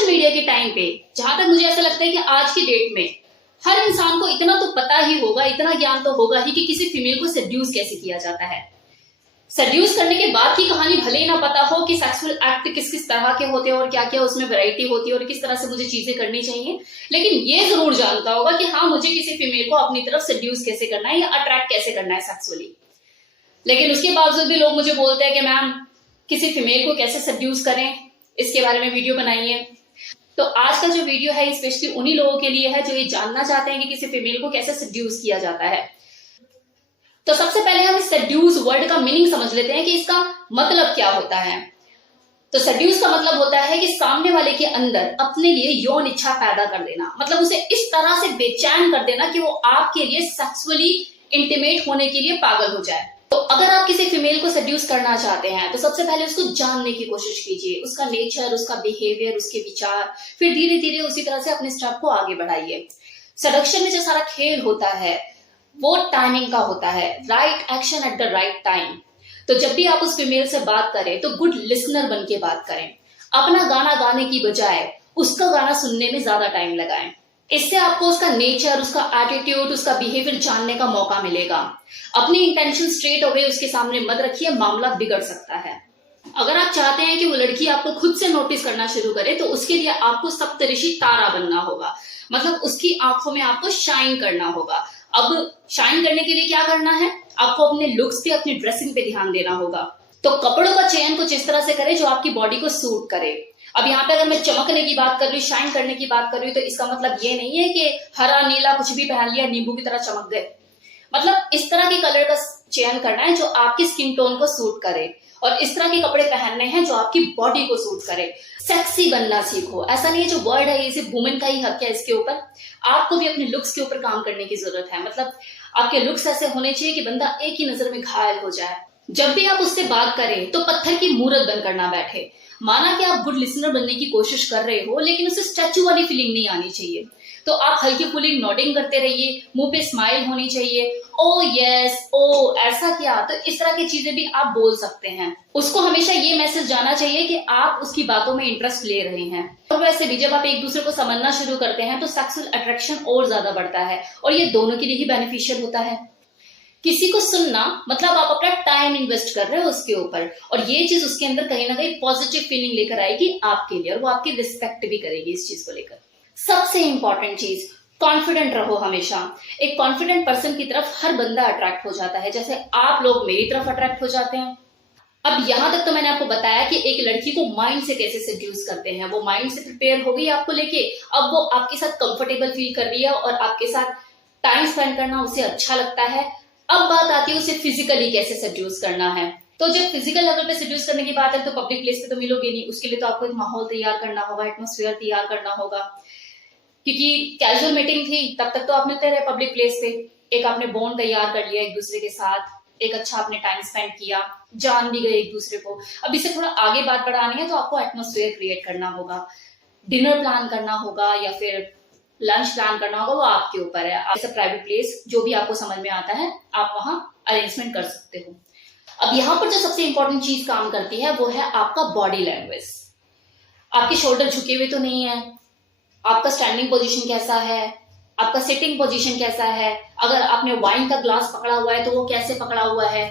Social media के time पे जहां तक मुझे ऐसा लगता है कि आज की डेट में हर इंसान को इतना तो पता ही होगा, इतना ज्ञान तो होगा ही कि किसी फीमेल को सेड्यूस कैसे किया जाता है। सेड्यूस करने के बाद की कहानी भले ही ना पता हो कि सेक्सुअल एक्ट किस किस तरह के होते हैं और क्या क्या उसमें वैरायटी होती है और किस तरह से मुझे चीजें करनी चाहिए, लेकिन ये जरूर जानता होगा कि हाँ, मुझे किसी फीमेल को अपनी तरफ सेड्यूस कैसे करना है या अट्रैक्ट कैसे करना है सेक्सुअली। लेकिन उसके बावजूद भी लोग मुझे बोलते हैं कि मैम किसी फीमेल को कैसे सेड्यूस करें, इसके बारे में वीडियो बनाइए। तो आज का जो वीडियो है स्पेशली उन्हीं लोगों के लिए है जो ये जानना चाहते हैं कि किसी फीमेल को कैसे सेड्यूस किया जाता है। तो सबसे पहले हम इस सेड्यूस वर्ड का मीनिंग समझ लेते हैं कि इसका मतलब क्या होता है। तो सेड्यूस का मतलब होता है कि सामने वाले के अंदर अपने लिए यौन इच्छा पैदा कर देना, मतलब उसे इस तरह से बेचैन कर देना कि वो आपके लिए सेक्सुअली इंटीमेट होने के लिए पागल हो जाए। तो अगर आप किसी फीमेल को सेड्यूस करना चाहते हैं तो सबसे पहले उसको जानने की कोशिश कीजिए, उसका नेचर, उसका बिहेवियर, उसके विचार, फिर धीरे धीरे उसी तरह से अपने स्टेप को आगे बढ़ाइए। सेडक्शन में जो सारा खेल होता है वो टाइमिंग का होता है, right action at the right time. तो जब भी आप उस फीमेल से बात करें तो गुड लिसनर बन के बात करें, अपना गाना गाने की बजाय उसका गाना सुनने में ज्यादा टाइम लगाएं। इससे आपको उसका नेचर, उसका एटीट्यूड, उसका बिहेवियर जानने का मौका मिलेगा। अपनी इंटेंशन स्ट्रेट अवे उसके सामने मत रखिए, मामला बिगड़ सकता है। अगर आप चाहते हैं कि वो लड़की आपको खुद से नोटिस करना शुरू करे तो उसके लिए आपको सप्तऋषि तारा बनना होगा, मतलब उसकी आंखों में आपको शाइन करना होगा। अब शाइन करने के लिए क्या करना है, आपको अपने लुक्स पे, अपनी ड्रेसिंग पे ध्यान देना होगा। तो कपड़ों का चयन कुछ इस तरह से करें जो आपकी बॉडी को सूट करे। अब यहाँ पे अगर मैं चमकने की बात कर रही हूँ, शाइन करने की बात कर रही हूँ, तो इसका मतलब ये नहीं है कि हरा नीला कुछ भी पहन लिया नींबू की तरह चमक गए। मतलब इस तरह के कलर का चयन करना है जो आपकी स्किन टोन को सूट करे और इस तरह के कपड़े पहनने हैं जो आपकी बॉडी को सूट करे। सेक्सी बनना सीखो। ऐसा नहीं है जो वर्ड है ये सिर्फ वुमेन का ही हक है, इसके ऊपर आपको भी अपने लुक्स के ऊपर काम करने की जरूरत है। मतलब आपके लुक्स ऐसे होने चाहिए कि बंदा एक ही नजर में घायल हो जाए। जब भी आप उससे बात करें तो पत्थर की मूरत बनकर ना बैठे। माना कि आप गुड लिसनर बनने की कोशिश कर रहे हो लेकिन उसे स्टैचू वाली फीलिंग नहीं आनी चाहिए, तो आप हल्की फुल्की नोडिंग करते रहिए, मुंह पे स्माइल होनी चाहिए, ओ यस, ओ ऐसा क्या, तो इस तरह की चीजें भी आप बोल सकते हैं। उसको हमेशा ये मैसेज जाना चाहिए कि आप उसकी बातों में इंटरेस्ट ले रहे हैं। और वैसे भी जब आप एक दूसरे को समझना शुरू करते हैं तो सेक्सुअल अट्रैक्शन और ज्यादा बढ़ता है और ये दोनों के लिए ही बेनिफिशियल होता है। किसी को सुनना मतलब आप अपना टाइम इन्वेस्ट कर रहे हो उसके ऊपर, और ये चीज उसके अंदर कहीं ना कहीं पॉजिटिव फीलिंग लेकर आएगी आपके लिए और वो आपकी रिस्पेक्ट भी करेगी इस चीज को लेकर। सबसे इंपॉर्टेंट चीज, कॉन्फिडेंट रहो हमेशा। एक कॉन्फिडेंट पर्सन की तरफ हर बंदा अट्रैक्ट हो जाता है, जैसे आप लोग मेरी तरफ अट्रैक्ट हो जाते हैं। अब यहां तक तो मैंने आपको बताया कि एक लड़की को माइंड से कैसे सेड्यूस करते हैं। वो माइंड से प्रिपेयर हो गई आपको लेके, अब वो आपके साथ कंफर्टेबल फील कर रही है और आपके साथ टाइम स्पेंड करना उसे अच्छा लगता है। अब बात आती है उसे फिजिकली कैसे सेड्यूस करना है। तो जब फिजिकल लेवल पे सेड्यूस करने की बात है तो पब्लिक प्लेस पे तो मिलोगे नहीं, उसके लिए तो आपको एक माहौल तैयार करना होगा, एटमोस्फेयर तैयार करना होगा। क्योंकि कैजुअल मीटिंग थी तब तक तो आप मिलते रहे पब्लिक प्लेस पे, एक आपने बॉन्ड तैयार कर लिया एक दूसरे के साथ, एक अच्छा आपने टाइम स्पेंड किया, जान भी गए एक दूसरे को। अब इससे थोड़ा आगे बात बढ़ानी है तो आपको एटमोस्फेयर क्रिएट करना होगा, डिनर प्लान करना होगा या फिर लंच प्लान करना होगा, वो आपके ऊपर है। ऐसा प्राइवेट प्लेस जो भी आपको समझ में आता है आप वहां अरेंजमेंट कर सकते हो। अब यहाँ पर जो सबसे इंपॉर्टेंट चीज काम करती है वो है आपका बॉडी लैंग्वेज। आपके शोल्डर झुके हुए तो नहीं है, आपका स्टैंडिंग पोजीशन कैसा है, आपका सिटिंग पोजीशन कैसा है, अगर आपने वाइन का ग्लास पकड़ा हुआ है तो वो कैसे पकड़ा हुआ है।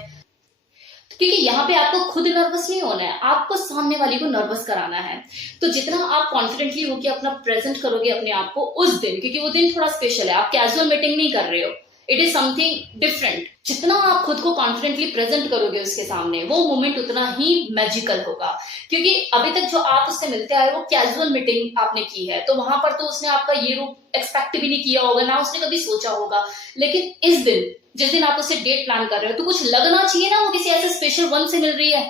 क्योंकि यहाँ पे आपको खुद नर्वस नहीं होना है, आपको सामने वाली को नर्वस कराना है। तो जितना आप कॉन्फिडेंटली होकर अपना प्रेजेंट करोगे अपने आप को उस दिन, क्योंकि वो दिन थोड़ा स्पेशल है, आप कैजुअल मीटिंग नहीं कर रहे हो, इट इज समथिंग डिफरेंट। जितना आप खुद को कॉन्फिडेंटली प्रेजेंट करोगे उसके सामने वो मोमेंट उतना ही मैजिकल होगा। क्योंकि अभी तक जो आप उससे मिलते आए वो कैजुअल मीटिंग आपने की है, तो वहां पर तो उसने आपका ये रूप एक्सपेक्ट भी नहीं किया होगा, ना उसने कभी सोचा होगा। लेकिन इस दिन, जिस दिन आप उससे डेट प्लान कर रहे हो, तो कुछ लगना चाहिए ना वो किसी ऐसे स्पेशल वन से मिल रही है,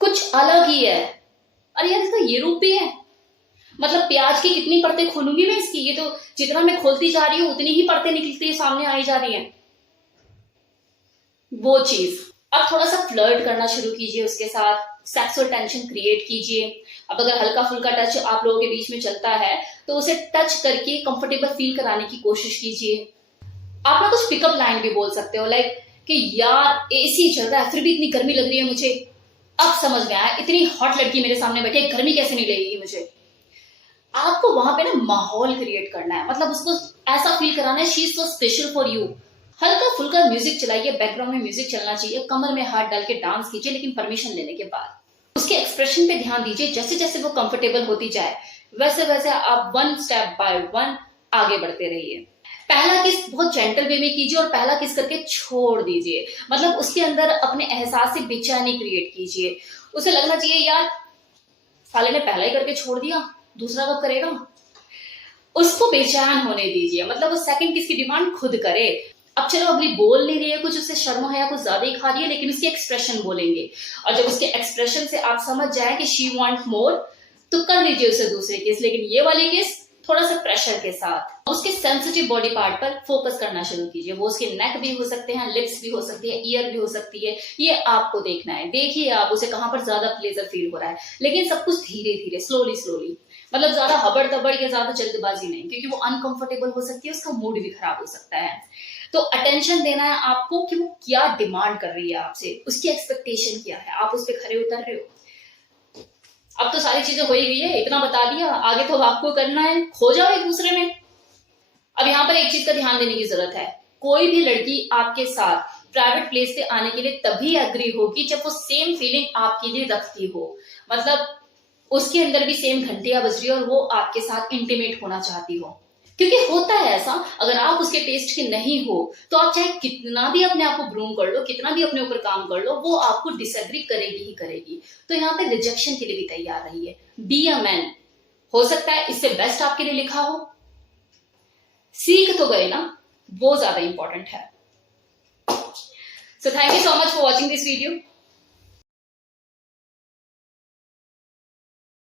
कुछ अलग ही है। अरे यार इसका ये रूप भी है, मतलब प्याज की कितनी परतें खोलूंगी मैं इसकी, ये तो जितना मैं खोलती जा रही हूं उतनी ही परतें निकलती सामने आई जा रही हैं। वो चीज अब थोड़ा सा फ्लर्ट करना शुरू कीजिए उसके साथ, सेक्सुअल टेंशन क्रिएट कीजिए। अब अगर हल्का फुल्का टच आप लोगों के बीच में चलता है तो उसे टच करके कंफर्टेबल फील कराने की कोशिश कीजिए। आप ना कुछ पिकअप लाइन भी बोल सकते हो, लाइक कि यार एसी चल रहा है फिर भी इतनी गर्मी लग रही है मुझे, अब समझ में आया, इतनी हॉट लड़की मेरे सामने बैठी है, गर्मी कैसे नहीं लगेगी मुझे। आपको वहां पे ना माहौल क्रिएट करना है, मतलब उसको ऐसा फील कराना है she is so special for you. हल्का फुल्का म्यूजिक चलाइए, बैकग्राउंड में म्यूजिक चलना चाहिए, कमर में हाथ डाल के डांस कीजिए, लेकिन परमिशन लेने के बाद। उसके एक्सप्रेशन पे ध्यान दीजिए, जैसे जैसे वो कंफर्टेबल होती जाए वैसे वैसे आप वन स्टेप बाय वन आगे बढ़ते रहिए। पहला किस बहुत जेंटल वे में कीजिए और पहला किस करके छोड़ दीजिए, मतलब उसके अंदर अपने एहसास से बेचैनी क्रिएट कीजिए। उसे लगना चाहिए यार साले ने पहला ही करके छोड़ दिया, दूसरा कब करेगा। उसको बेचैन होने दीजिए, मतलब वो सेकंड किस की डिमांड खुद करे। अब चलो अगली बोल नहीं रही है कुछ, उसे शर्म है या कुछ ज्यादा ही खा रही है, लेकिन उसके एक्सप्रेशन बोलेंगे, और जब उसके एक्सप्रेशन से आप समझ जाए कि शी वांट मोर तो कर दीजिए उसे दूसरे किस, लेकिन ये वाली किस थोड़ा सा प्रेशर के साथ। उसके सेंसिटिव बॉडी पार्ट पर फोकस करना शुरू कीजिए, वो उसके नेक भी हो सकते हैं, लिप्स भी हो सकती है, ईयर भी हो सकती है, ये आपको देखना है। देखिए आप उसे कहां पर ज्यादा प्लेजर फील हो रहा है, लेकिन सब कुछ धीरे धीरे स्लोली स्लोली, मतलब ज्यादा हबड़ तबड़ या ज्यादा जल्दबाजी नहीं, क्योंकि वो अनकंफर्टेबल हो सकती है, उसका मूड भी खराब हो सकता है। तो अटेंशन देना है आपको कि वो क्या डिमांड कर रही है आपसे, उसकी एक्सपेक्टेशन क्या है, आप उस पर खरे उतर रहे हो। अब तो सारी चीजें हो ही गई है, इतना बता दिया, आगे तो आपको करना है, खो जाओ एक दूसरे में। अब यहाँ पर एक चीज का ध्यान देने की जरूरत है, कोई भी लड़की आपके साथ प्राइवेट प्लेस पे आने के लिए तभी एग्री होगी जब वो सेम फीलिंग आपके लिए रखती हो, मतलब उसके अंदर भी सेम घंटियां बज रही है और वो आपके साथ इंटीमेट होना चाहती हो। क्योंकि होता है ऐसा, अगर आप उसके टेस्ट के नहीं हो तो आप चाहे कितना भी अपने आप को ग्रूम कर लो, कितना भी अपने ऊपर काम कर लो, वो आपको डिसएग्री करेगी ही करेगी। तो यहाँ पे रिजेक्शन के लिए भी तैयार रहिए, बी अ मैन। हो सकता है इससे बेस्ट आपके लिए लिखा हो, सीख तो गए ना, वो ज्यादा इंपॉर्टेंट है। So thank you so much for watching this video.